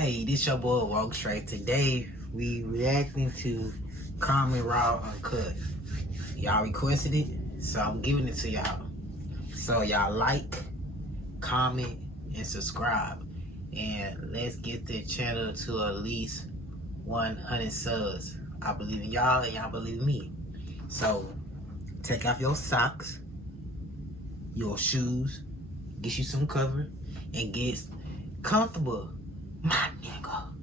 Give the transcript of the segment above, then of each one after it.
Hey, this your boy WokeTray. Today we reacting to Carmen Raw Uncut. Y'all requested it, so I'm giving it to y'all. So y'all like, comment, and subscribe. And let's get the channel to at least 100 subs. I believe in y'all and y'all believe in me. So take off your socks, your shoes, get you some cover, and get comfortable. My nigga,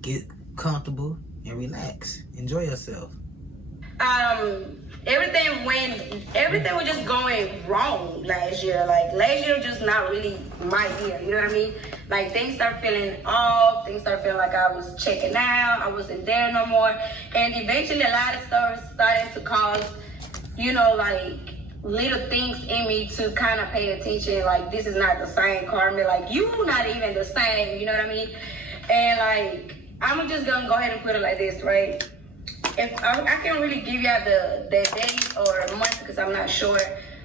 get comfortable and relax. Enjoy yourself. Everything was just going wrong last year. Like last year was just not really my year, you know what I mean? Like things start feeling off, things start feeling like I was checking out, I wasn't there no more. And eventually a lot of stuff started to cause, you know, like little things in me to kind of pay attention. Like, this is not the same Carmen. Like, you not even the same, you know what I mean? And like, I'm just gonna go ahead and put it like this, right? If I can't really give you the days or months because I'm not sure.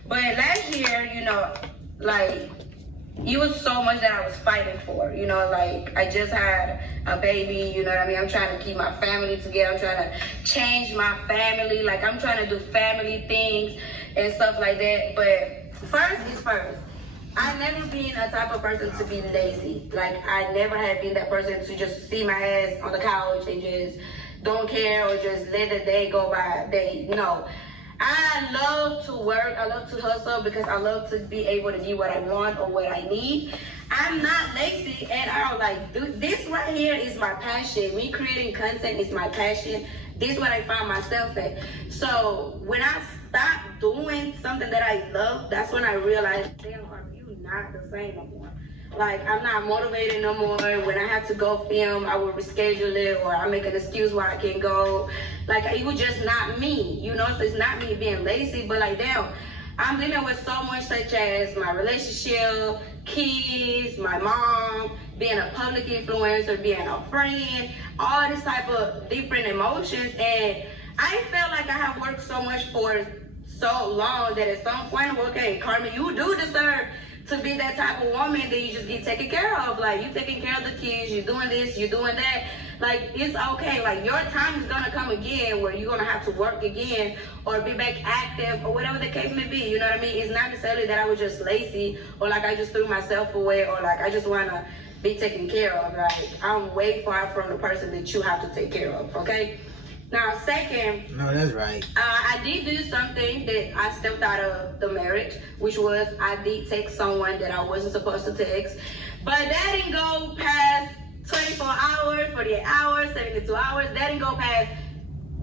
But last year, you know, like, it was so much that I was fighting for, you know, like I just had a baby, you know what I mean? I'm trying to keep my family together. I'm trying to change my family. Like, I'm trying to do family things and stuff like that. But first is first. I never been a type of person to be lazy. Like, I never had been that person to just see my ass on the couch and just don't care or just let the day go by. No. I love to work, I love to hustle because I love to be able to get what I want or what I need. I'm not lazy and I don't like, this right here is my passion. Me creating content is my passion. This is what I find myself at. So when I stop doing something that I love, that's when I realized, damn, you not the same no more. Like, I'm not motivated no more. When I have to go film, I will reschedule it or I make an excuse why I can't go. Like, it was just not me, you know? So it's not me being lazy, but like, damn, I'm dealing with so much such as my relationship, kids, my mom, being a public influencer, being a friend, all this type of different emotions. And I felt like I have worked so much for so long that at some point, okay, Carmen, you do deserve to be that type of woman that you just get taken care of. Like, you taking care of the kids, you're doing this, you're doing that. Like, it's okay. Like, your time is gonna come again where you're gonna have to work again or be back active or whatever the case may be, you know what I mean? It's not necessarily that I was just lazy or like I just threw myself away or like I just wanna be taken care of. Like, I'm way far from the person that you have to take care of, okay? Now, second, no, that's right. I did do something that I stepped out of the marriage, which was I did text someone that I wasn't supposed to text. But that didn't go past 24 hours, 48 hours, 72 hours. That didn't go past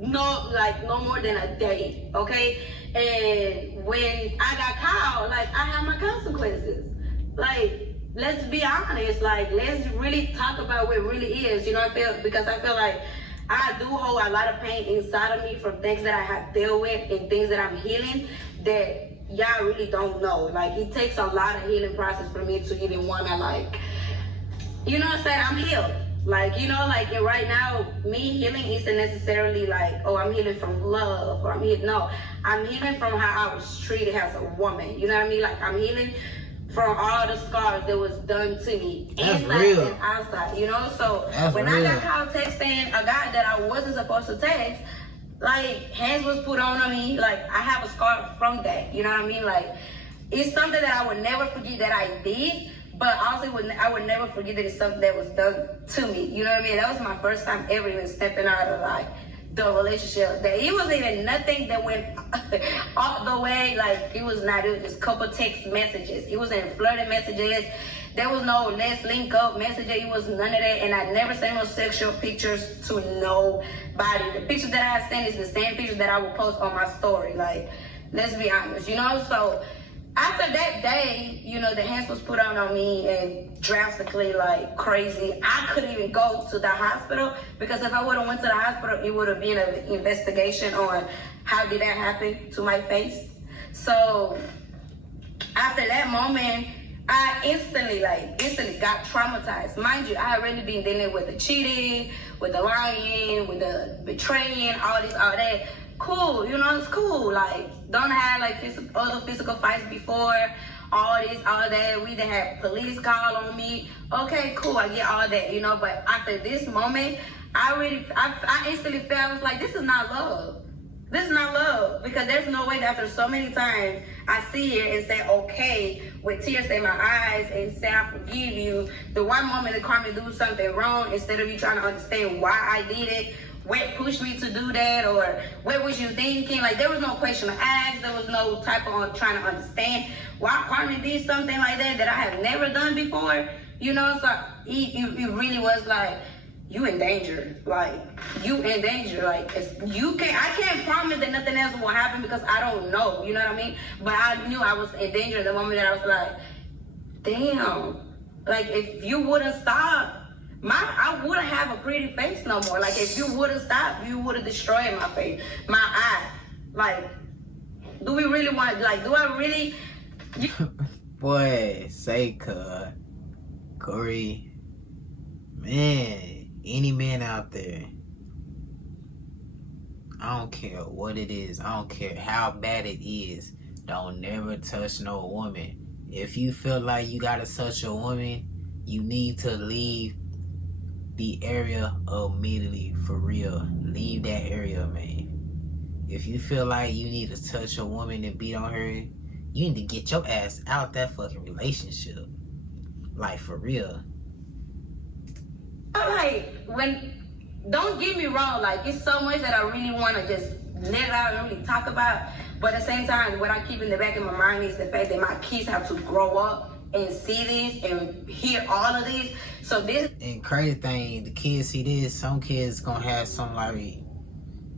no more than a day, okay? And when I got caught, like, I have my consequences. Like, let's be honest. Like, let's really talk about what it really is. You know, because I feel like I do hold a lot of pain inside of me from things that I have dealt with and things that I'm healing that y'all really don't know. Like, it takes a lot of healing process for me to even want to, like, you know what I'm saying? I'm healed. Like, you know, like, right now, me healing isn't necessarily like, oh, I'm healing from love or I'm healing. No, I'm healing from how I was treated as a woman. You know what I mean? Like, I'm healing from all the scars that was done to me, inside and outside, you know? So when I got caught texting a guy that I wasn't supposed to text, like, hands was put on me. Like, I have a scar from that, you know what I mean? Like, it's something that I would never forget that I did, but also I would never forget that it's something that was done to me, you know what I mean? That was my first time ever even stepping out of, like, the relationship. That it wasn't even nothing that went all the way. Like, it was just couple text messages. It wasn't flirting messages. There was no let's link up messages. It was none of that. And I never sent no sexual pictures to nobody. The pictures that I sent is the same pictures that I would post on my story. Like, let's be honest, you know? So after that day, you know, the hands was put on me and drastically, like, crazy. I couldn't even go to the hospital because if I would have went to the hospital, it would have been an investigation on how did that happen to my face. So after that moment, I instantly got traumatized. Mind you, I had already been dealing with the cheating, with the lying, with the betraying, all that. Cool, you know, it's cool. Like, don't have like other physical fights before, all this, all that. We didn't have police call on me. Okay, cool, I get all that, you know. But after this moment, I instantly felt, I was like, this is not love. This is not love, because there's no way that after so many times I see it and say okay with tears in my eyes and say I forgive you, the one moment that Carmen do something wrong, instead of you trying to understand why I did it, what pushed me to do that, or what was you thinking? Like, there was no question to ask, there was no type of trying to understand why Carmen did something like that I have never done before, you know. So it really was like, you in danger. Like, you in danger. Like, I can't promise that nothing else will happen because I don't know, you know what I mean? But I knew I was in danger the moment that I was like, damn, like, if you wouldn't stop, I wouldn't have a pretty face no more. Like, if you wouldn't stop, you would have destroyed my face, my eye. Like, do we really want, like, do I really? Boy, say, Corey, man. Any man out there, I don't care what it is, I don't care how bad it is, don't never touch no woman. If you feel like you gotta touch a woman, you need to leave the area immediately, for real. Leave that area, man. If you feel like you need to touch a woman and beat on her, you need to get your ass out that fucking relationship. Like, for real. Like, don't get me wrong, like, it's so much that I really want to just let it out and really talk about, but at the same time, what I keep in the back of my mind is the fact that my kids have to grow up and see this and hear all of this. So this, and crazy thing, the kids see this, some kids gonna have some, like,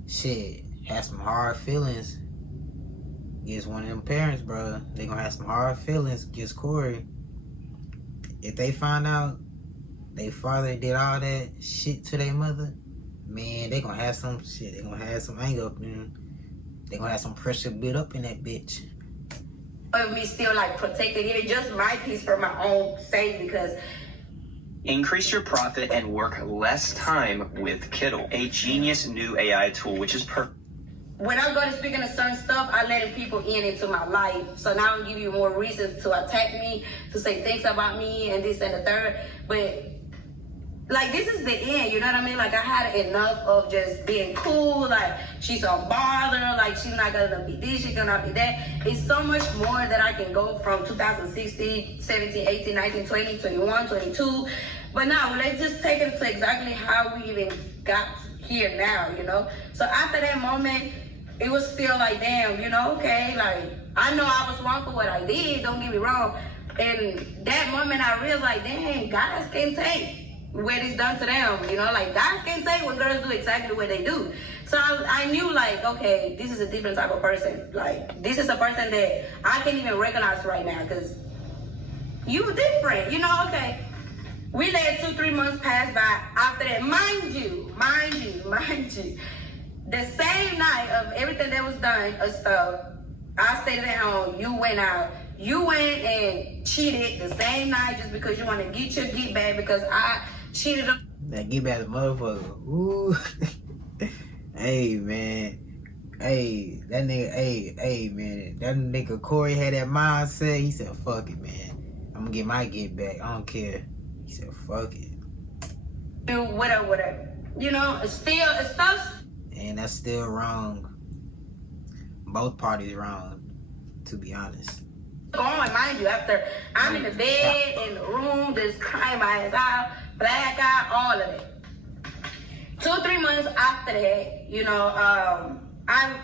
shit, have some hard feelings against one of them parents, bro. They gonna have some hard feelings against Corey. If they find out they father did all that shit to their mother, man, they gonna have some shit. They gonna have some anger up in. They gonna have some pressure built up in that bitch. But me still, like, protecting it, just my piece for my own sake, because increase your profit and work less time with Kittle, a genius new AI tool which is perfect. When I go to speaking of certain stuff, I let people into my life. So now I'm giving you more reasons to attack me, to say things about me and this and the third. But, like, this is the end, you know what I mean? Like, I had enough of just being cool, like, she's a bother, like, she's not gonna be this, she's gonna be that. It's so much more that I can go from 2016, 17, 18, 19, 20, 21, 22. But now, let's just take it to exactly how we even got here now, you know? So after that moment, it was still like, damn, you know, okay, like, I know I was wrong for what I did, don't get me wrong. And that moment I realized, like, dang, guys can take what is done to them, you know, like, guys can take when girls do exactly what they do. So I knew, like, okay, this is a different type of person. Like, this is a person that I can't even recognize right now, because you different, you know, okay. We let 2-3 months pass by. After that, mind you, the same night of everything that was done of stuff, I stayed at home, you went out. You went and cheated the same night just because you want to get your get back, because I cheated on. That get back the motherfucker. Ooh. Hey, man. Hey, that nigga, hey, man. That nigga Corey had that mindset. He said, fuck it, man. I'm gonna get my get back. I don't care. He said, fuck it. Whatever. You know, it's stuff. And that's still wrong. Both parties wrong, to be honest. Going, mind you, after I'm in the bed, in the room, just crying my ass out, black eye, all of it. 2-3 months after that, you know, I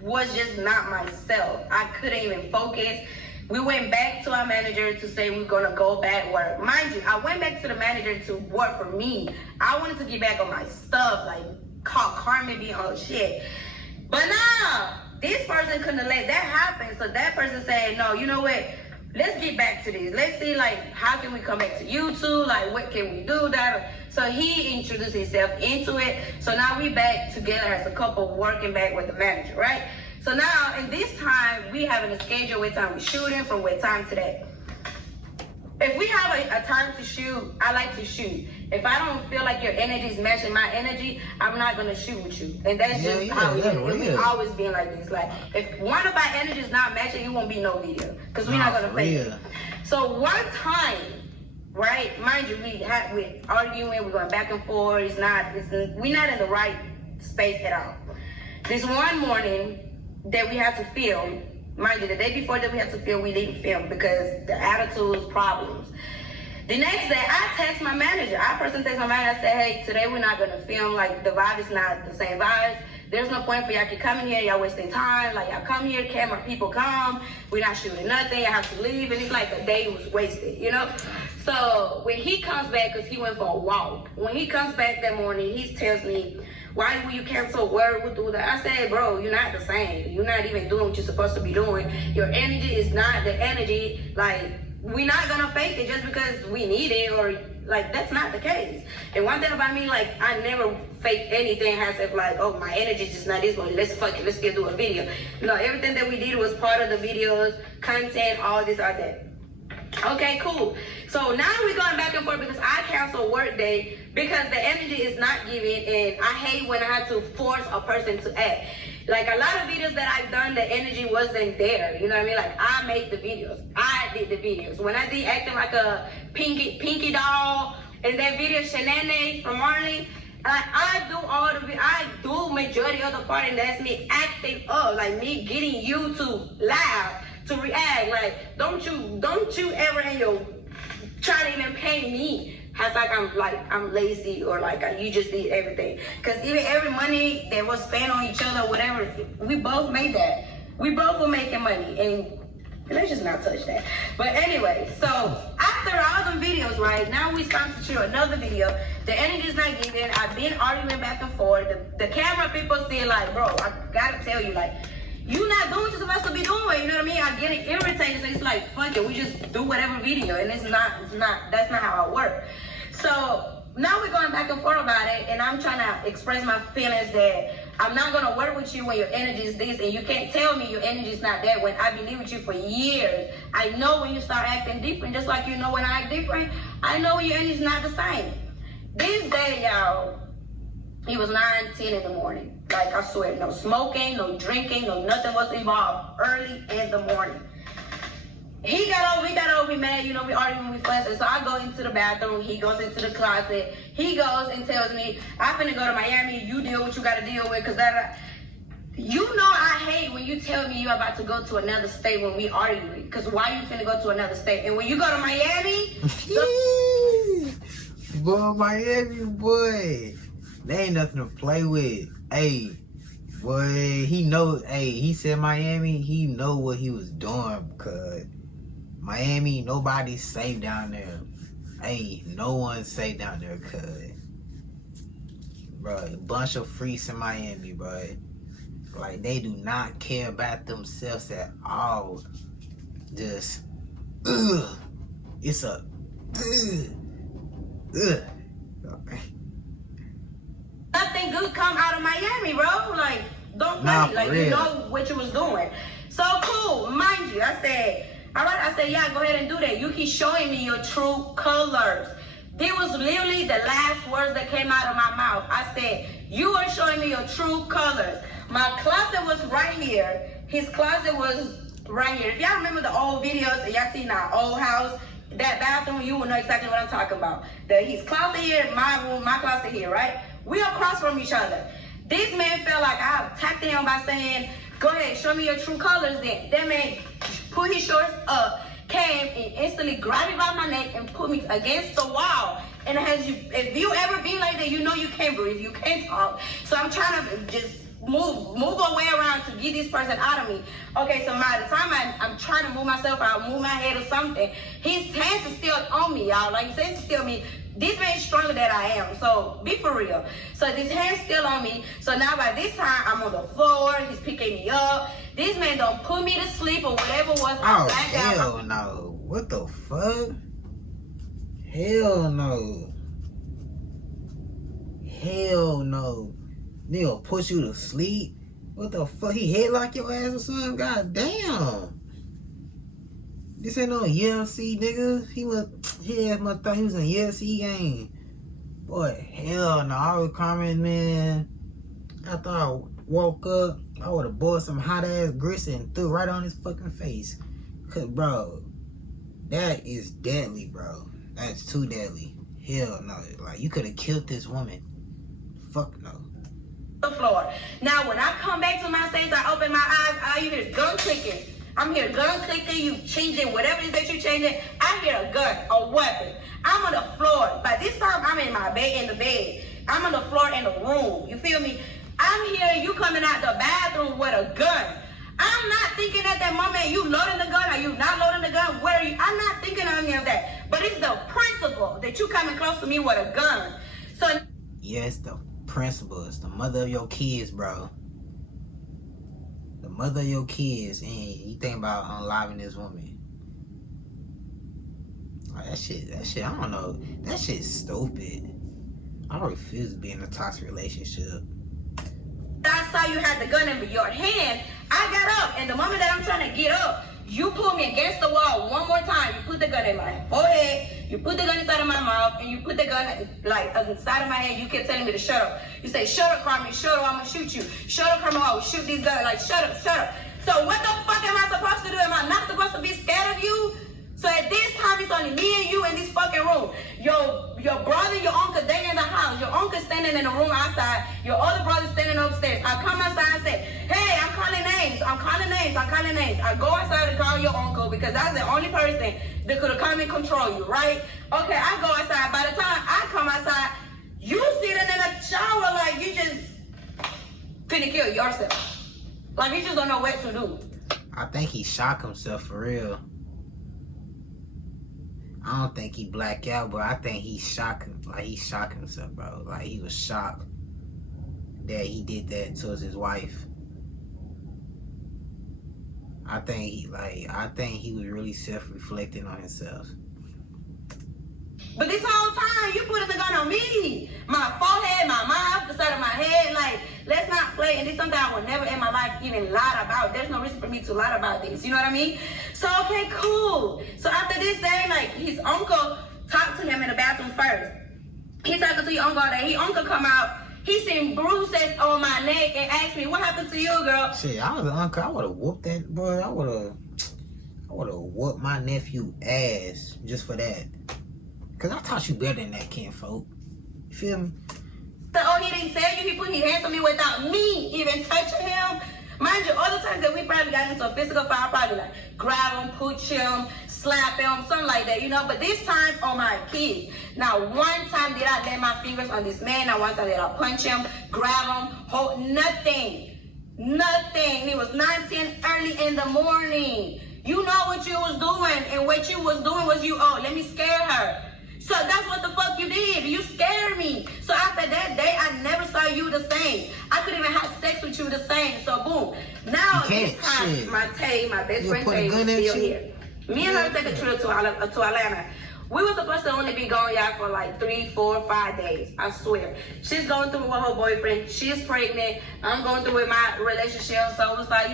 was just not myself. I couldn't even focus. We went back to our manager to say we're gonna go back work. Mind you, I went back to the manager to work for me. I wanted to get back on my stuff, like call Carmen be on shit. But now, this person couldn't let that happen. So that person said, no, you know what? Let's get back to this. Let's see, like, how can we come back to YouTube? Like, what can we do? That. So he introduced himself into it. So now we back together as a couple working back with the manager, right? So now, in this time, we having a schedule what time we shooting from what time to that. If we have a time to shoot, I like to shoot. If I don't feel like your energy is matching my energy, I'm not gonna shoot with you. And that's just how it is. And we always been like this. Like, if one of our energy is not matching, you won't be no video. Because we're not gonna fake it. So one time, right, mind you, we're arguing, we're going back and forth. We're not in the right space at all. This one morning that we had to film, mind you, the day before that we had to film, we didn't film because the attitudes, problems. The next day, I text my manager. I personally text my manager. I said, hey, today we're not going to film. Like, the vibe is not the same vibes. There's no point for y'all to come in here. Y'all wasting time. Like, y'all come here, camera people come. We're not shooting nothing. I have to leave. And it's like a day was wasted, you know? So when he comes back, because he went for a walk, when he comes back that morning, he tells me, why will you cancel work? I said, bro, you're not the same. You're not even doing what you're supposed to be doing. Your energy is not the energy. Like, we're not gonna fake it just because we need it, or like, that's not the case. And one thing about me, like, I never fake anything as if like, oh, my energy is just not this one, let's fuck it, let's get do a video. No, everything that we did was part of the videos, content, all this, all that. Okay, cool. So now we're going back and forth because I cancel work day because the energy is not given, and I hate when I have to force a person to act. Like, a lot of videos that I've done, the energy wasn't there. You know what I mean? Like, I made the videos. I did the videos. When I did acting like a pinky doll in that video, Shenanay from Marley, I do majority of the part, and that's me acting up. Like, me getting you to laugh, to react. Like, don't you ever in your try to even pay me as like I'm lazy, or like you just did everything. Because even every money that was spent on each other, whatever, we both made that. We both were making money, and let's just not touch that. But anyway, so after all the videos, right, now we start to shoot another video. The energy's not giving. I've been arguing back and forth. The camera people still like, bro, I gotta tell you, like, you not doing what you're supposed to be doing, you know what I mean? I'm getting irritated, so it's like, fuck it, we just do whatever video, and that's not how I work. So now we're going back and forth about it, and I'm trying to express my feelings that I'm not gonna work with you when your energy is this, and you can't tell me your energy is not that when I've been with you for years. I know when you start acting different, just like you know when I act different. I know when your energy is not the same. This day, y'all, it was 9, 10 in the morning. Like, I swear, no smoking, no drinking, no nothing was involved early in the morning. He got over, we mad, you know, we arguing, we fussing. So I go into the bathroom, he goes into the closet. He goes and tells me, I'm finna go to Miami, you deal with what you gotta deal with, cause that, you know I hate when you tell me you're about to go to another state when we arguing. Cause why you finna go to another state? And when you go to Miami, boy, Miami, boy, they ain't nothing to play with. Hey, boy, he said Miami, he know what he was doing, because Miami, nobody's safe down there. Hey, no one's safe down there, cuz. Bro, a bunch of freaks in Miami, bro. Like, they do not care about themselves at all. Just, it's a, nothing good come out of Miami, bro. Like, don't play. Like, you know what you was doing. So cool, mind you. I said, all right. I said, yeah, go ahead and do that. You keep showing me your true colors. This was literally the last words that came out of my mouth. I said, you are showing me your true colors. My closet was right here. His closet was right here. If y'all remember the old videos that y'all seen our old house, that bathroom, you will know exactly what I'm talking about. His closet here, my room, my closet here, right? We across from each other. This man felt like I attacked him by saying, go ahead, show me your true colors then. That man put his shorts up, came and instantly grabbed me by my neck and put me against the wall. And if you ever been like that, you know you can't breathe, you can't talk. So I'm trying to just move away around to get this person out of me. Okay, so by the time I'm trying to move myself out, move my head or something, his hands are still on me, y'all. Like, his hands are still on me. This man is stronger than I am, so be for real. So this hand's still on me. So now by this time, I'm on the floor. He's picking me up. This man don't put me to sleep or whatever it was. Oh, hell no. What the fuck? Hell no. Hell no. Nigga push you to sleep? What the fuck? He headlock your ass or something? God damn. This ain't no UFC, nigga. He thought he was in UFC game. Boy, hell no. I was Carmen, man. After I woke up, I would have bought some hot ass grits and threw right on his fucking face. Cause, bro, that is deadly, bro. That's too deadly. Hell no. Like, you could have killed this woman. Fuck no. The floor. Now, when I come back to my senses, I open my eyes, all you hear is gun clicking. I'm here gun clicking, you changing whatever it is that you changing. I hear a gun, a weapon. I'm on the floor. By this time, I'm in my bed, in the bed. I'm on the floor in the room. You feel me? I'm hearing you coming out the bathroom with a gun. I'm not thinking at that moment, you loading the gun, are you not loading the gun? Where are you? I'm not thinking of any of that. But it's the principle that you coming close to me with a gun. So yes, the principal. It's the mother of your kids, bro. The mother of your kids, and you think about unliving this woman. Like, that shit, I don't know. That shit's stupid. I refuse to be in a toxic relationship. I saw you had the gun in your hand. I got up, and the moment that I'm trying to get up, you pulled me against the wall one more time. You put the gun in my forehead, you put the gun inside of my mouth, and you put the gun like inside of my head. You kept telling me to shut up. You say, shut up, Carmen, shut up, I'm gonna shoot you. Shut up, Carmen, I will shoot these guns. Like, shut up, shut up. So what the fuck am I supposed to do? Am I not supposed to be scared of you? So at this time, it's only me and you in this fucking room. Your brother, your uncle, they in the house. Your uncle standing in the room outside. Your other brother standing upstairs. I come outside and say, hey, I'm calling names. I'm calling names. I'm calling names. I go outside to call your uncle because that's the only person that could have come and control you, right? Okay, I go outside. By the time I come outside, you sitting in a shower like you just finna kill yourself. Like you just don't know what to do. I think he shocked himself for real. I don't think he blacked out, but I think he shocked himself, bro. Like he was shocked that he did that towards his wife. I think he was really self-reflecting on himself. But this whole time, you putting the gun on me. My forehead, my mouth, the side of my head. Like, let's not play. And this is something I would never in my life even lie about. There's no reason for me to lie about this. You know what I mean? So, okay, cool. So after this day, like, his uncle talked to him in the bathroom first. He talking to your uncle all day. His uncle come out. He seen bruises on my neck and asked me, what happened to you, girl? Shit, I was an uncle. I would have whooped that boy. I would have whooped my nephew ass just for that. Cause I taught you better than that, kinfolk. You feel me? So, oh, he didn't tell you he put his hands on me without me even touching him? Mind you, other times that we probably got into a physical fight, probably like grab him, push him, slap him, something like that, you know? But this time on my kids. Now, one time did I lay my fingers on this man, now one time did I punch him, grab him, hold, nothing. Nothing. It was 9:10 early in the morning. You know what you was doing, and what you was doing was let me scare her. So that's what the fuck you did. You scared me. So after that day, I never saw you the same. I couldn't even have sex with you the same. So boom. Now this time, my best friend Tay, is still here. Me and her take a trip to Atlanta. We were supposed to only be going out for like 3, 4, 5 days. I swear. She's going through it with her boyfriend. She's pregnant. I'm going through with my relationship. So it was like,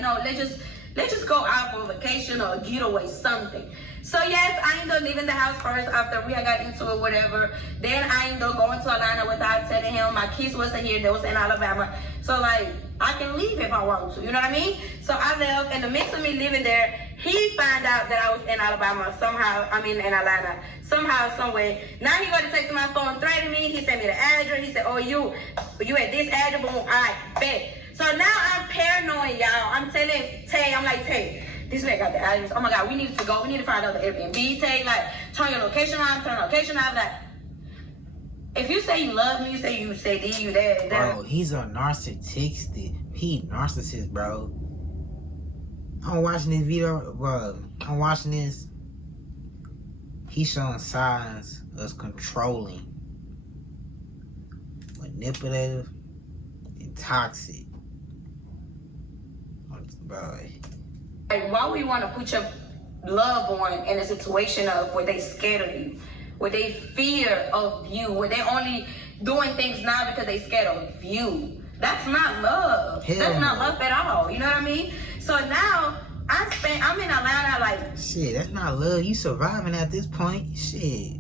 let's just go out for a vacation or a getaway, something. So yes, I ended up leaving the house first after we had got into it, whatever. Then I ended up going to Atlanta without telling him. My kids wasn't here, they was in Alabama. So like, I can leave if I want to, you know what I mean? So I left. In the mix of me living there, he found out that I was in Alabama somehow. In Atlanta, somehow, some way. Now he got to text my phone, threaten me. He sent me the address. He said, oh, you at this address, boom, I bet. So now I'm paranoid, y'all. I'm telling Tay, I'm like, Tay, this man got the address. Oh my God, we need to go. We need to find out the Airbnb. Tay, like, turn your location on, turn the location on. Like, if you say you love me, you say this, you that. Bro, he's a narcissistic. He narcissist, bro. I'm watching this video, bro. I'm watching this. He's showing signs of controlling, manipulative, and toxic. Bro. Like, why would you want to put your loved one in a situation of where they scared of you, where they fear of you, where they only doing things now because they scared of you? That's not love. That's not love at all. You know what I mean? So now I'm in Atlanta, like, shit, that's not love. You surviving at this point. Shit,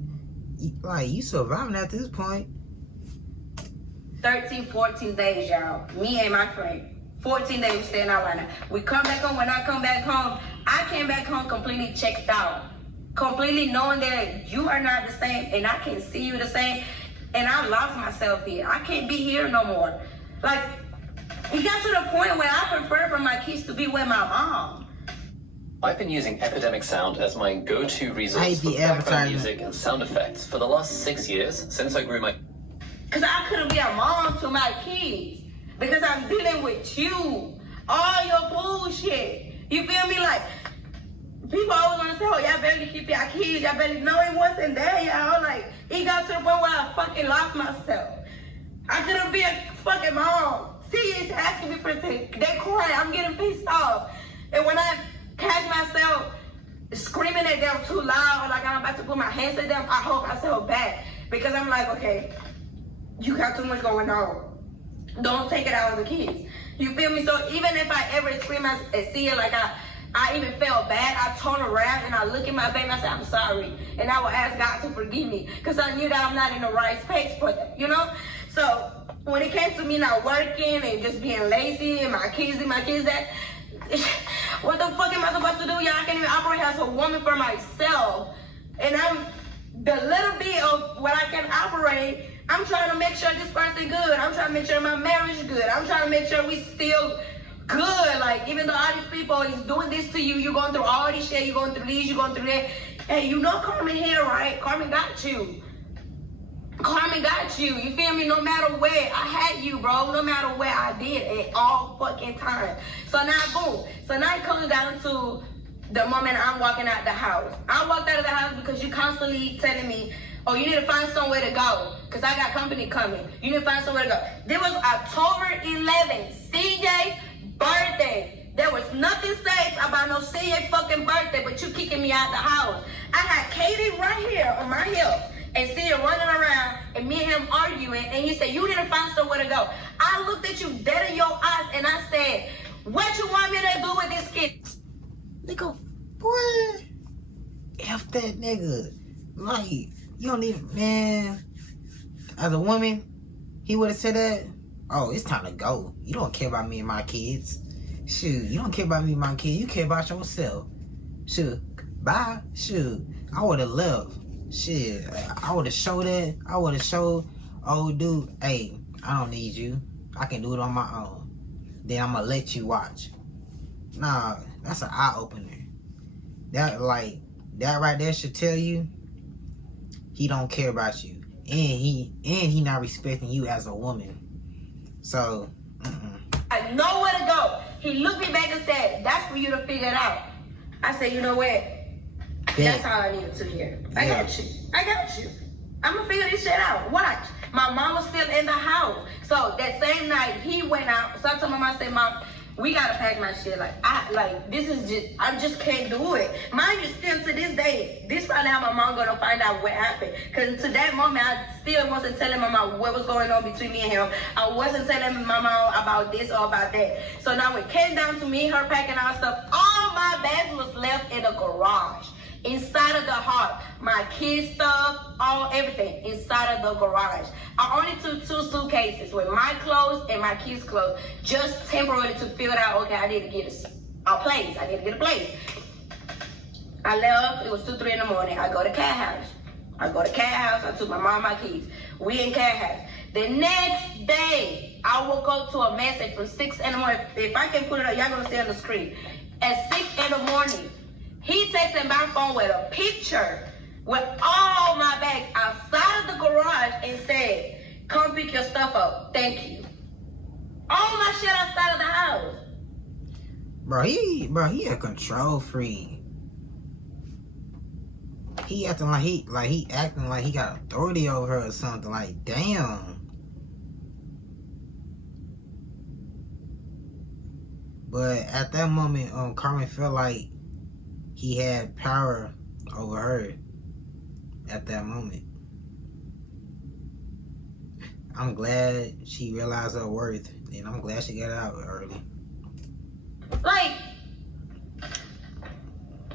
you surviving at this point. 13, 14 days, y'all. Me and my friend. 14 days we stay in Atlanta. We come back home. When I come back home, I came back home completely checked out. Completely knowing that you are not the same and I can't see you the same. And I lost myself here. I can't be here no more. Like, it got to the point where I prefer for my kids to be with my mom. I've been using Epidemic Sound as my go-to resource for background music and sound effects for the last 6 years since I grew my... Because I couldn't be a mom to my kids. Because I'm dealing with you. All your bullshit. You feel me? Like, people always want to say, oh, y'all barely keep your kids. Y'all barely know it wasn't there, y'all. Like, it got to the point where I fucking lost myself. I couldn't be a fucking mom. Serious asking me for things. They cry. I'm getting pissed off. And when I catch myself screaming at them too loud, like I'm about to put my hands at them, I hold myself back. Because I'm like, okay, you got too much going on. Don't take it out on the kids. You feel me? So even if I ever scream and see it, like I even felt bad, I turn around and I look at my baby and I say, I'm sorry. And I will ask God to forgive me. Because I knew that I'm not in the right space for that, you know? So when it came to me not working and just being lazy and my kids that, what the fuck am I supposed to do? Y'all, I can't even operate as a woman for myself. And I'm the little bit of what I can operate, I'm trying to make sure this person good. I'm trying to make sure my marriage is good. I'm trying to make sure we still good. Like, even though all these people is doing this to you, you're going through all this shit, you're going through this, you're going through that. Hey, you know Carmen here, right? Carmen got you. Carmen got you. You feel me? No matter where, I had you, bro. No matter where I did at all fucking time. So now, boom. So now it comes down to the moment I'm walking out the house. I walked out of the house because you constantly telling me, oh, you need to find somewhere to go because I got company coming. You need to find somewhere to go. There was October 11th, CJ's birthday. There was nothing safe about no CJ fucking birthday, but you kicking me out the house. I had Katie right here on my hip and CJ running around and me and him arguing, and you said you need to find somewhere to go. I looked at you dead in your eyes and I said, what you want me to do with this kid? Nigga, boy, F that nigga. Like, you don't even, man, as a woman, he would have said that, oh, it's time to go. You don't care about me and my kids. Shoot, you don't care about me and my kids. You care about yourself. Shoot, bye. Shoot, I would have left. Shit, I would have showed that. I would have showed, oh, dude, hey, I don't need you. I can do it on my own. Then I'm going to let you watch. Nah, that's an eye-opener. That right there should tell you he don't care about you, and he not respecting you as a woman. So, I know where to go. He looked me back and said, "That's for you to figure it out." I said, "You know what? That's all I needed to hear. I got you. I'm gonna figure this shit out. Watch." My mom was still in the house, so that same night he went out. So I told my mom, I said, "Mom, we gotta pack my shit. I just can't do it." Mind you, still to this day, this right now, my mom gonna find out what happened. Cause to that moment, I still wasn't telling my mom what was going on between me and him. I wasn't telling my mom about this or about that. So now when it came down to me, her packing our stuff, all my bags was left in the garage. Inside of the heart, my kids' stuff, everything inside of the garage. I only took 2 suitcases with my clothes and my kids' clothes, just temporarily to figure out, okay, I need to get a place. I need to get a place. I left, it was 2, 3 in the morning. I go to Cat House. I took my mom and my kids. We in Cat House. The next day, I woke up to a message from 6 in the morning. If I can put it up, y'all gonna see on the screen. At 6 in the morning, he texted my phone with a picture with all my bags outside of the garage and said, "Come pick your stuff up. Thank you." All my shit outside of the house. Bro, he a control freak. He acting like he got authority over her or something. Like, damn. But at that moment, Carmen felt like he had power over her at that moment. I'm glad she realized her worth, and I'm glad she got out early. Like,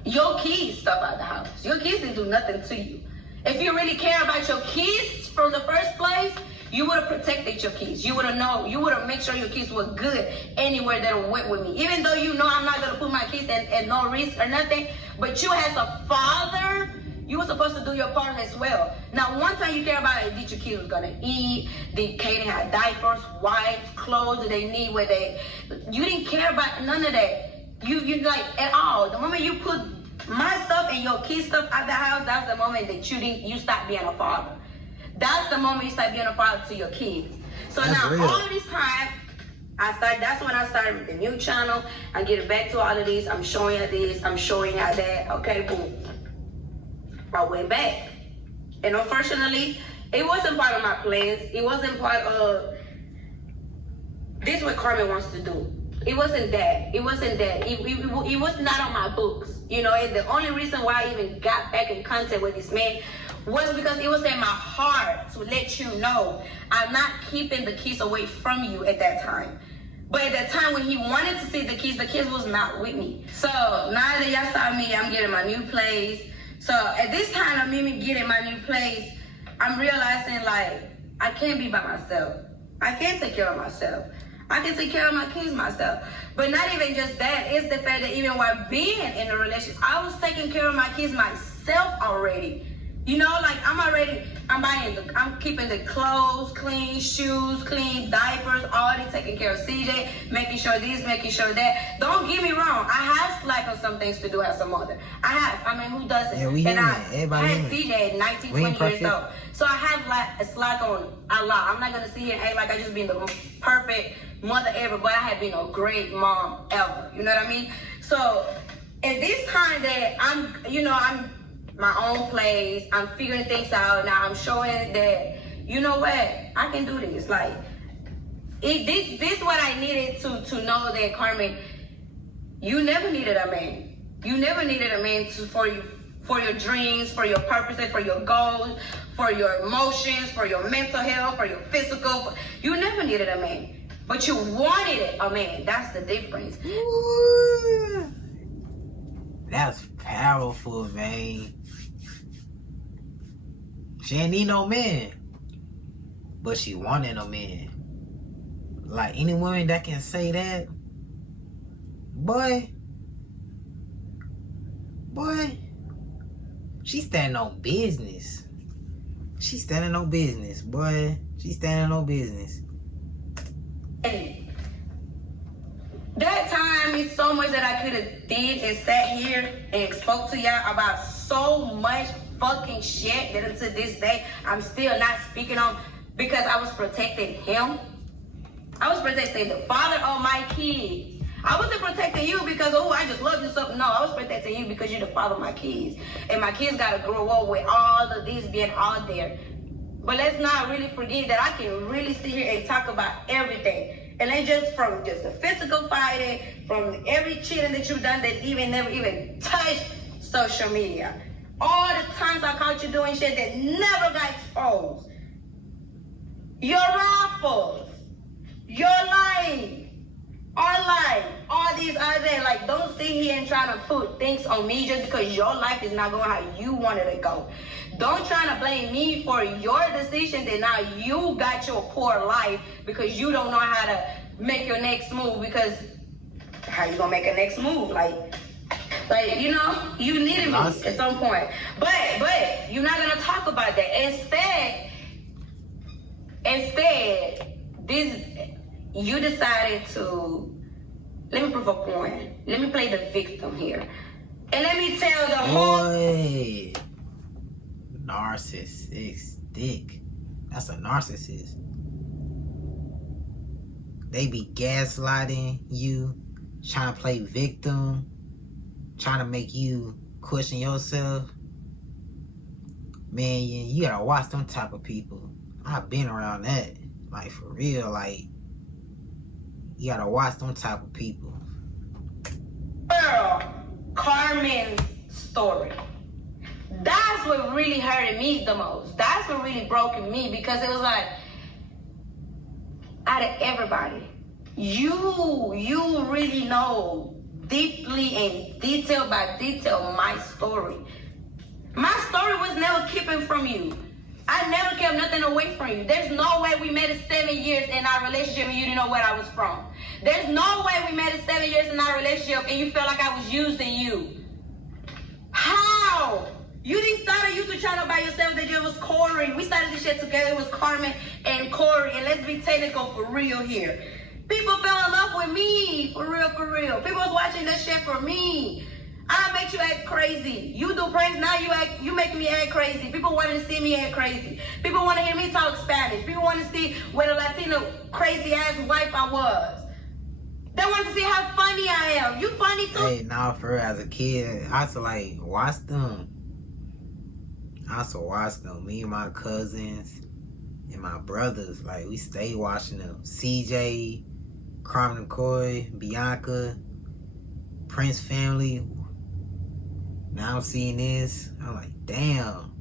your kids stuff out the house. Your kids didn't do nothing to you. If you really care about your kids from the first place, you would have protected your kids. You would have known, you would have made sure your kids were good anywhere that went with me. Even though you know I'm not going to put my kids at no risk or nothing, but you as a father, you were supposed to do your part as well. Now, one time you care about it, did your kids was gonna eat, did Kaden have diapers, wipes, clothes that they need, you didn't care about none of that. You like at all. The moment you put my stuff and your kids' stuff out the house, that's the moment that you stop being a father. That's the moment you start being a father to your kids. So that's now real. All of this time, that's when I started with the new channel. I'm getting back to all of this. I'm showing you this, I'm showing you that. Okay, boom. I went back. And unfortunately, it wasn't part of my plans. It wasn't part of this what Carmen wants to do. It wasn't that. It wasn't that. It was not on my books. You know, and the only reason why I even got back in contact with this man was because it was in my heart to let you know I'm not keeping the kids away from you at that time. But at that time when he wanted to see the kids was not with me. So now that y'all saw me, I'm getting my new place. So at this time of me getting my new place, I'm realizing like I can't be by myself. I can't take care of myself. I can take care of my kids myself. But not even just that, it's the fact that even while being in a relationship, I was taking care of my kids myself already. You know, like I'm keeping the clothes clean, shoes clean, diapers, already taking care of CJ, making sure this, making sure that. Don't get me wrong, I have slack on some things to do as a mother. I have, I mean, who doesn't? Yeah, we and I human. had CJ at 19, 20 years old. So I have like a slack on a lot. I'm not gonna sit here and act like I just been the perfect mother ever, but I have been a great mom ever. You know what I mean? So at this time that I'm my own place, I'm figuring things out. Now I'm showing that, you know what, I can do this. Like, this is what I needed to know that, Carmen, you never needed a man. You never needed a man for your dreams, for your purposes, for your goals, for your emotions, for your mental health, for your physical. You never needed a man. But you wanted a man. That's the difference. Ooh, that's powerful, man. She ain't need no man, but she wanted a man. Like any woman that can say that, boy, she standing on business. She standing on business, boy. She standing on business. That time is so much that I could have did and sat here and spoke to y'all about so much fucking shit that until this day I'm still not speaking on, because I was protecting him. I was protecting the father of my kids. I wasn't protecting you because, oh, I just love you something. No, I was protecting you because you're the father of my kids. And my kids gotta grow up with all of these being out there. But let's not really forget that I can really sit here and talk about everything. And they just from just the physical fighting, from every cheating that you've done that never even touched social media. All the times I caught you doing shit that never got exposed. Your raffles, your life, our life, all these other things. Like, don't sit here and try to put things on me just because your life is not going how you wanted to go. Don't try to blame me for your decision that now you got your poor life because you don't know how to make your next move. Because how you gonna make a next move? Like, you know, you needed me at some point. But you're not gonna talk about that. Instead, you decided to, let me prove a point. Let me play the victim here. And let me tell the whole narcissistic. That's a narcissist. They be gaslighting you, trying to play victim, trying to make you question yourself. Man, you gotta watch them type of people. I've been around that. Like, for real, like, you gotta watch them type of people. Girl, Carmen's story. That's what really hurted me the most. That's what really broke me, because it was like, out of everybody, you really know deeply and detail by detail my story. My story was never keeping from you. I never kept nothing away from you. There's no way we met at 7 years in our relationship and you didn't know where I was from. There's no way we met at 7 years in our relationship and you felt like I was using you. How? You didn't start a YouTube channel by yourself. That it was Corey. We started this shit together. It was Carmen and Corey. And let's be technical for real here. People fell in love with me. For real, for real. People was watching that shit for me. I make you act crazy. You do pranks, now you making me act crazy. People want to see me act crazy. People want to hear me talk Spanish. People want to see what a Latino crazy ass wife I was. They want to see how funny I am. You funny too. Hey, nah, for real, as a kid, I used to like watch them. I used to watch them. Me and my cousins and my brothers, like we stayed watching them. CJ, Carmen and Coy, Bianca, Prince family. Now I'm seeing this. I'm like, damn.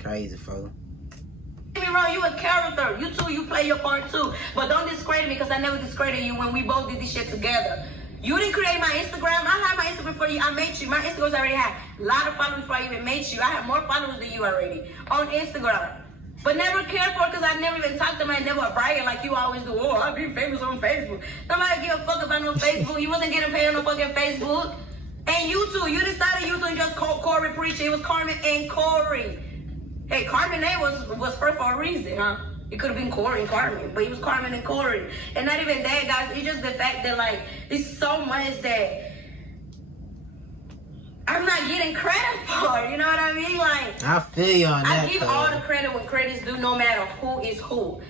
Crazy, folks. Don't get me wrong, you a character. You too, you play your part too. But don't discredit me because I never discredited you when we both did this shit together. You didn't create my Instagram. I had my Instagram for you. I made you. My Instagram's already had a lot of followers before I even made you. I have more followers than you already on Instagram. But never cared for it because I never even talked to them. I never brag like you always do. Oh, I'll be famous on Facebook. Nobody give a fuck about no Facebook. You wasn't getting paid on no fucking Facebook. And you too. You just started YouTube and just called Corey preaching. It was Carmen and Corey. Hey, Carmen name was first for a reason, huh? It could have been Corey and Carmen, but it was Carmen and Corey. And not even that, guys. It's just the fact that, like, it's so much that I'm not getting credit for. You know what I mean? Like, I feel you on that. I give all the credit when credit's due, no matter who is who.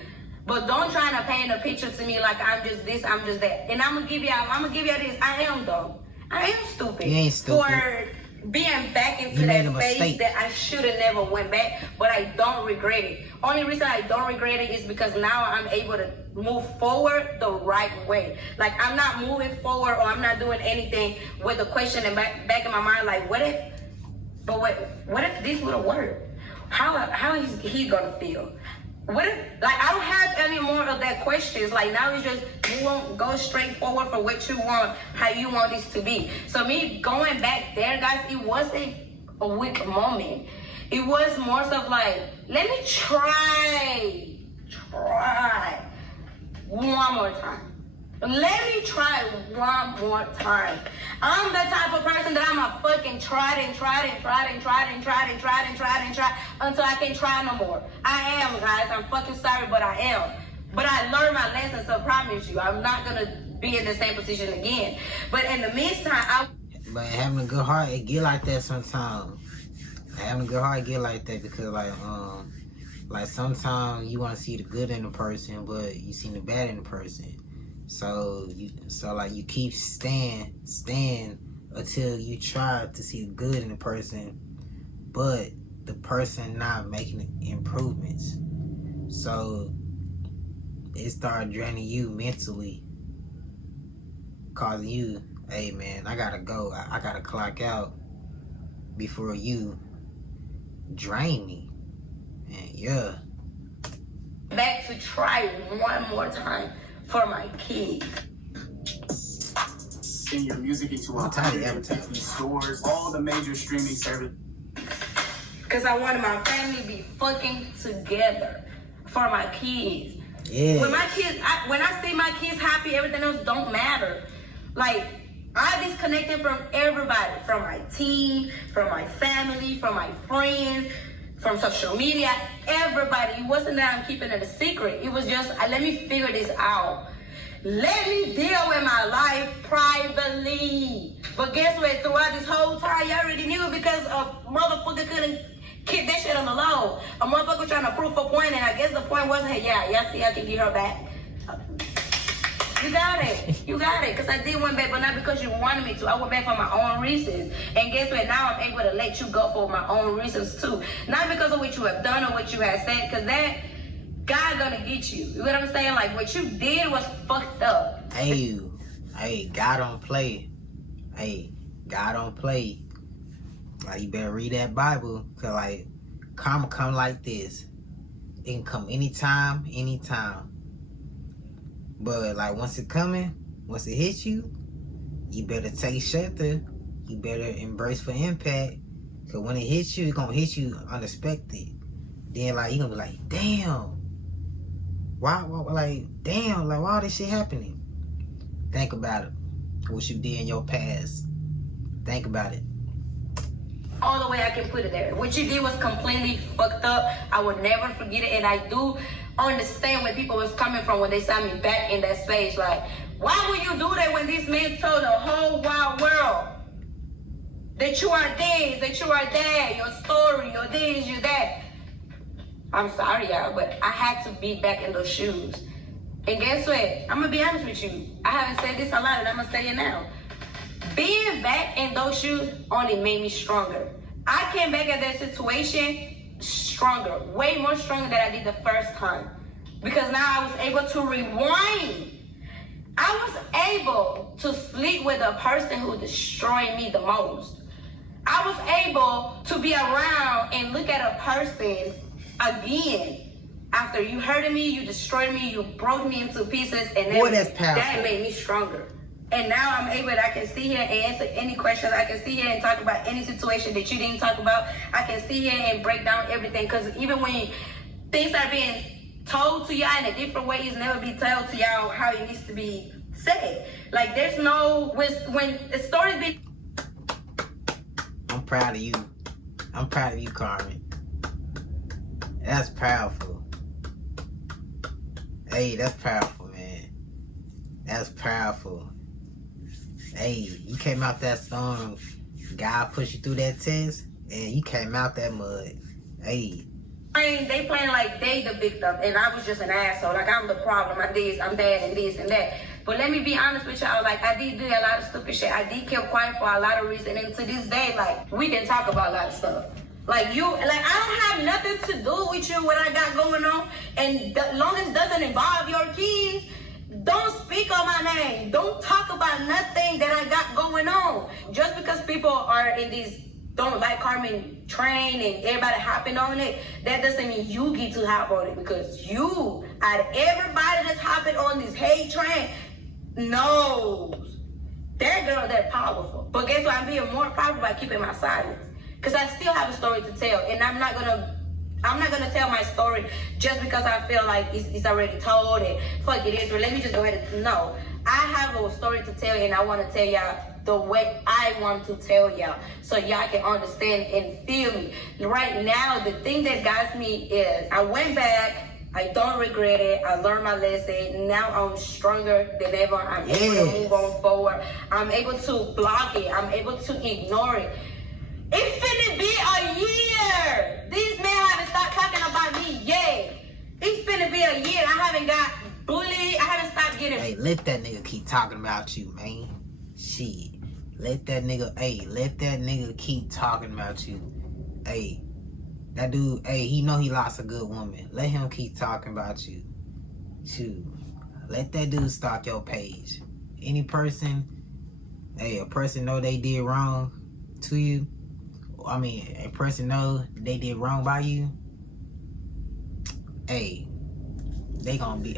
But don't try to paint a picture to me like I'm just this, I'm just that. And I'm gonna give you this. I am though. I am stupid. You ain't stupid. For being back into that space that I should have never went back, but I don't regret it. Only reason I don't regret it is because now I'm able to move forward the right way. Like, I'm not moving forward or I'm not doing anything with the question in back in my mind, like, what if this would have worked? How is he gonna feel? What if, like, I don't have any more of that questions. Like, now it's just, you won't go straight forward for what you want, how you want this to be. So me going back there, guys, it wasn't a weak moment. It was more so like, let me try one more time. Let me try one more time. I'm the type of person that I'm a fucking tried until I can't try no more. I am, guys. I'm fucking sorry, but I am. But I learned my lesson, so I promise you, I'm not gonna be in the same position again. But in the meantime, But having a good heart, it get like that sometimes. Having a good heart, it get like that because, like sometimes you want to see the good in the person, but you see the bad in the person. So you keep staying until you try to see the good in the person, but the person not making improvements. So it started draining you mentally, causing you, hey man, I gotta go. I gotta clock out before you drain me. And yeah. Back to try one more time for my kids. Send your music into 150 stores, all the major streaming services. Because I wanted my family to be fucking together for my kids. Yeah. When I see my kids happy, everything else don't matter. Like, I disconnected from everybody, from my team, from my family, from my friends, from social media, everybody. It wasn't that I'm keeping it a secret. It was just, let me figure this out. Let me deal with my life privately. But guess what? Throughout this whole time, you already knew because a motherfucker couldn't keep that shit on the low. A motherfucker trying to prove a point, and I guess the point was, hey, yeah, see, I can get her back. You got it, because I did went back, but not because you wanted me to. I went back for my own reasons. And guess what? Now I'm able to let you go for my own reasons too. Not because of what you have done or what you have said, because that, God gonna get you. You know what I'm saying? Like, what you did was fucked up. Hey, God don't play. Hey, God don't play. Like, you better read that Bible, because, like, karma come like this. It can come anytime. But, like, once it hits you, you better take shelter. You better embrace for impact. Because when it hits you, it's going to hit you unexpected. then like you gonna be like, damn. Why like damn, like why all this shit happening? Think about it. What you did in your past. Think about it. All the way I can put it there. What you did was completely fucked up. I will never forget it, and I do understand where people was coming from when they saw me back in that space. Like, why would you do that when this man told the whole wide world that you are this, that you are that, your story, your this, your that? I'm sorry, y'all, but I had to be back in those shoes. And guess what? I'm gonna be honest with you. I haven't said this a lot, and I'm gonna say it now. Being back in those shoes only made me stronger. I came back at that situation stronger, way more stronger than I did the first time. Because now I was able to rewind. I was able to sleep with a person who destroyed me the most. I was able to be around and look at a person again. After you hurted me, you destroyed me, you broke me into pieces, and boy, that's powerful. That made me stronger. And now I'm able, I can sit here and answer any questions. I can sit here and talk about any situation that you didn't talk about. I can sit here and break down everything. Because even when things are being told to y'all in a different way, it's never be told to y'all how it needs to be said. Like, there's no, when the stories be... I'm proud of you. I'm proud of you, Carmen. That's powerful. Hey, that's powerful, man. That's powerful. Hey, you came out that storm. God pushed you through that test, and you came out that mud. Hey. They playing like they the victim, and I was just an asshole. Like, I'm the problem. I'm this, I'm that, and this, and that. But let me be honest with y'all. Like, I did do a lot of stupid shit. I did keep quiet for a lot of reasons. And to this day, like, we can talk about a lot of stuff. Like, you, like, I don't have nothing to do with you, what I got going on. And as long as it doesn't involve your kids, don't speak on my name. Don't talk about nothing that I got going on. Just because people are in these don't like Carmen train and everybody hopping on it, that doesn't mean you get to hop on it. Because you, out of everybody that's hopping on this hate train, knows that girl, they're powerful. But guess what? I'm being more powerful by keeping my silence. Because I still have a story to tell. And I'm not gonna tell my story just because I feel like it's already told and fuck it is. But let me just go ahead and no. I have a story to tell, and I want to tell y'all the way I want to tell y'all, so y'all can understand and feel me. Right now, the thing that got me is I went back. I don't regret it. I learned my lesson. Now I'm stronger than ever. I'm able to move on forward. I'm able to block it. I'm able to ignore it. It's finna be a year. These men haven't stopped talking about me yet. It's finna be a year. I haven't got bullied. I haven't stopped getting... Hey, let that nigga keep talking about you, man. Shit. Let that nigga keep talking about you. Hey, that dude, hey, he know he lost a good woman. Let him keep talking about you. Shoot. Let that dude stalk your page. Any person, hey, a person know they did wrong to you. I mean, a person know they did wrong by you. Hey, they gonna be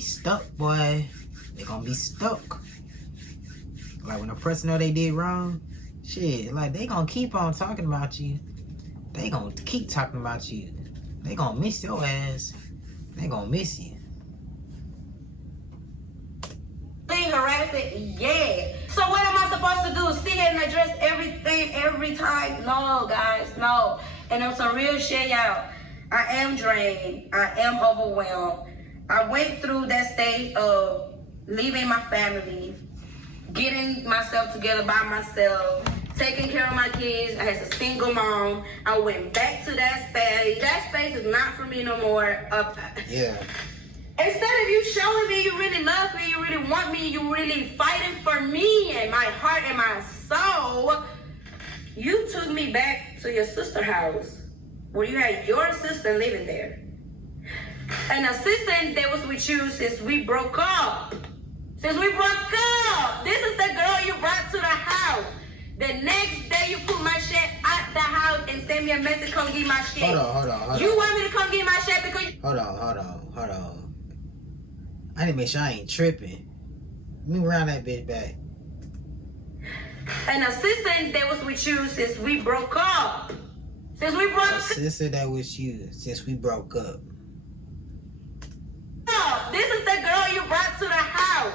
stuck, boy. They gonna be stuck. Like, when a person know they did wrong, shit, like, they gonna keep on talking about you. They gonna keep talking about you. They gonna miss your ass. They gonna miss you. Harassment, yeah. So what am I supposed to do? Sit here and address everything every time? No, guys, no. And on some real shit, y'all, I am drained. I am overwhelmed. I went through that stage of leaving my family, getting myself together by myself, taking care of my kids. I was a single mom. I went back to that space. That space is not for me no more. Yeah. Instead of you showing me you really love me, you really want me, you really fighting for me and my heart and my soul, you took me back to your sister's house where you had your assistant living there. An assistant that was with you since we broke up. Since we broke up. This is the girl you brought to the house. The next day you put my shit at the house and send me a message, come get my shit. Hold on. You want me to come get my shit because you... Hold on. I need to make sure I ain't tripping. Let me round that bitch back. An assistant that was with you since we broke up. Since we broke up. Sister that was you since we broke up. This is the girl you brought to the house.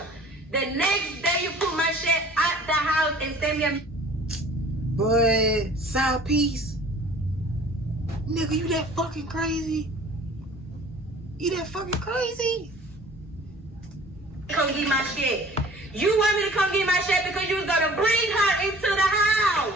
The next day you put my shit at the house and send me a... Boy, side piece. Nigga, you that fucking crazy? You that fucking crazy? Come get my shit. You want me to come get my shit because you was gonna bring her into the house.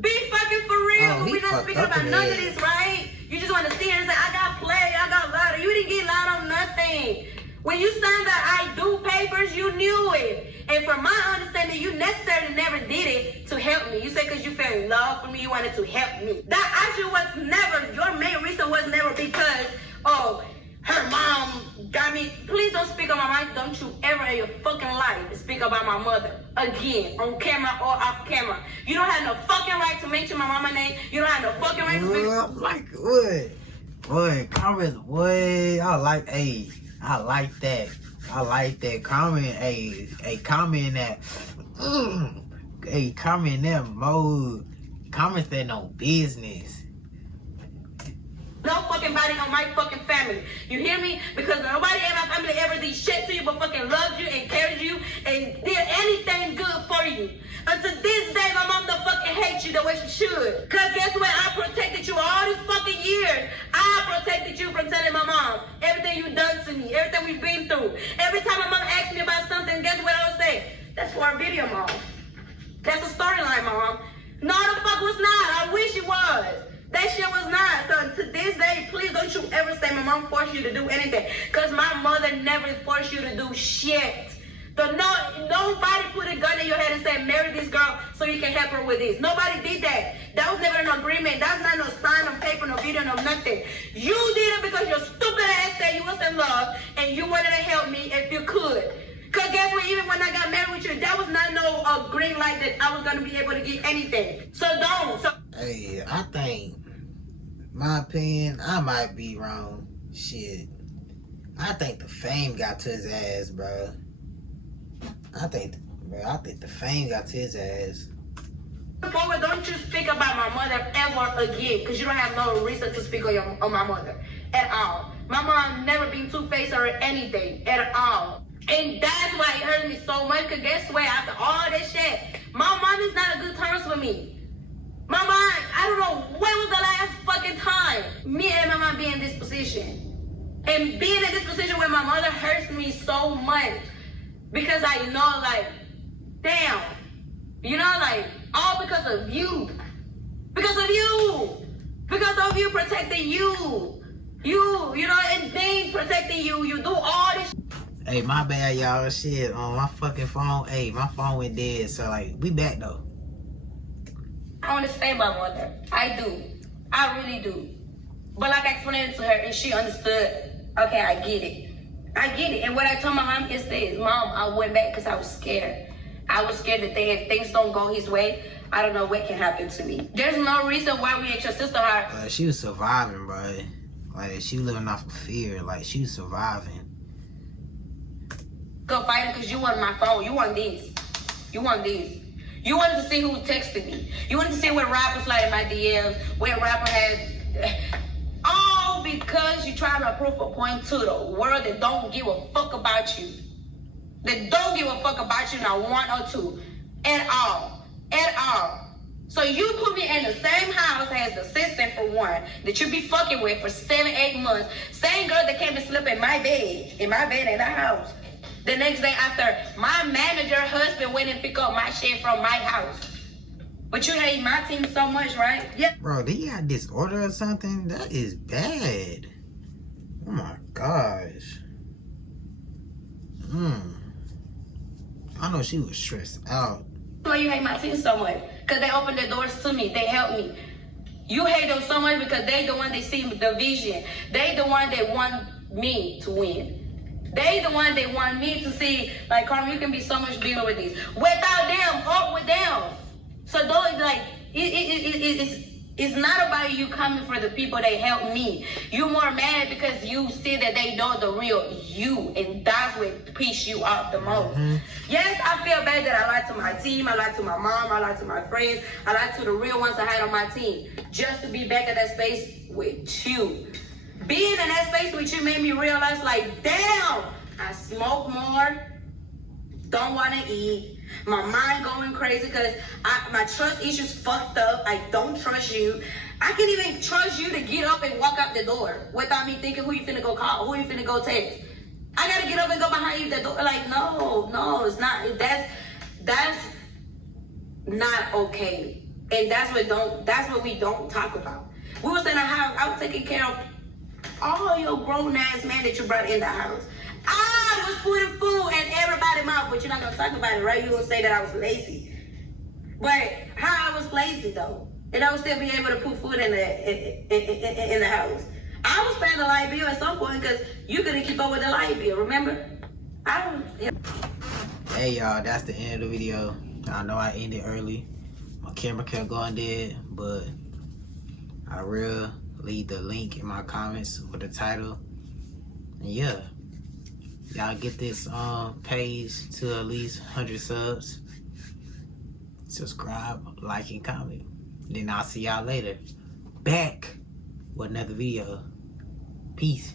Be fucking for real. Oh, We not speaking about none of this, right? You just want to sit here and say, I got play, I got louder. You didn't get loud on nothing. When you signed the I do papers, you knew it. And from my understanding, you necessarily never did it to help me. You said because you fell in love with me, you wanted to help me. That actually was never, your main reason was never because, oh, her mom got me. Please don't speak on my mom. Don't you ever in your fucking life speak about my mother again, on camera or off camera. You don't have no fucking right to mention my mama's name. You don't have no fucking right to mention. Like what? Boy, Carmen, boy, I like that. I like that. Carmen, Carmen that. Carmen that mode. Carmen said no business. No fucking body on my fucking family. You hear me? Because nobody in my family ever did shit to you but fucking loved you and cared you and did anything good for you. Until this day, my mom don't fucking hate you the way she should. Cause guess what? I protected you all these fucking years. I protected you from telling my mom everything you done to me, everything we've been through. Every time my mom asked me about something, guess what I would say? That's for our video, mom. That's a storyline, mom. No, the fuck was not. I wish it was. That shit was not. So to this day, please don't you ever say my mom forced you to do anything. Because my mother never forced you to do shit. Nobody put a gun in your head and said, marry this girl so you can help her with this. Nobody did that. That was never an agreement. That's not no sign on paper, no video, no nothing. You did it because your stupid ass said you was in love and you wanted to help me if you could. Because guess what? Even when I got married with you, that was not no green light that I was going to be able to get anything. So don't. Hey, I think, my opinion, I might be wrong. Shit. I think the fame got to his ass, bro. I think the fame got to his ass. Forward, don't you speak about my mother ever again, because you don't have no reason to speak on my mother at all. My mom never been two-faced or anything at all. And that's why it hurt me so much, because guess what? After all this shit, my mom is not a good terms with me. My mom, I don't know, when was the last fucking time me and my mom be in this position? And being in this position where my mother hurts me so much, because I know, like, damn, you know, like, all because of you. Because of you. Because of you protecting you. You know, and things protecting you. You do all this. Hey, my bad, y'all. Shit, on my fucking phone. Hey, my phone went dead. So, like, we back, though. I understand my mother. I do. I really do. But like I explained it to her and she understood. Okay, I get it. I get it. And what I told my mom yesterday is, Mom, I went back because I was scared. I was scared that if things don't go his way, I don't know what can happen to me. There's no reason why we at your sister house. She was surviving, bro. Like, she was living off of fear. Like, she was surviving. Go fight it because you want my phone. You want these. You want these. You wanted to see who texted me. You wanted to see what rappers like in my DMs, what rapper had. All because you trying to prove a point to the world that don't give a fuck about you. That don't give a fuck about you, not one or two. At all. At all. So you put me in the same house as the assistant for one, that you be fucking with for 7-8 months. Same girl that came to sleep in my bed in the house. The next day after, my manager husband went and picked up my shit from my house. But you hate my team so much, right? Yeah. Bro, did you have disorder or something? That is bad. Oh my gosh. I know she was stressed out. Why you hate my team so much? Because they opened the doors to me. They helped me. You hate them so much because they the one that see the vision. They the one that want me to win. They the one that want me to see, like, Carmen, you can be so much bigger with these. Without them, or with them. So those, like, it's It's not about you coming for the people that helped me. You're more mad because you see that they know the real you, and that's what pisses you off the most. Yes, I feel bad that I lied to my team, I lied to my mom, I lied to my friends, I lied to the real ones I had on my team, just to be back at that space with you. Being in that space with you made me realize, like, damn, I smoke more, don't want to eat. My mind going crazy because my trust issues fucked up. I don't trust you. I can't even trust you to get up and walk out the door without me thinking who you finna go call, who you finna go text. I gotta get up and go behind you the door. Like, no, it's not. That's not okay. And that's what we don't talk about. We was in a house. I was taking care of all your grown ass man that you brought in the house. I was putting food in everybody's mouth, but you're not gonna talk about it, right? You're gonna say that I was lazy. But how I was lazy though, and I would still be able to put food in the house. I was paying the light bill at some point because you couldn't keep up with the light bill. Remember? Hey y'all, that's the end of the video. I know I ended early. My camera kept going dead, but I will leave the link in my comments with the title. And yeah. Y'all get this page to at least 100 subs. Subscribe, like, and comment. Then I'll see y'all later. Back with another video. Peace.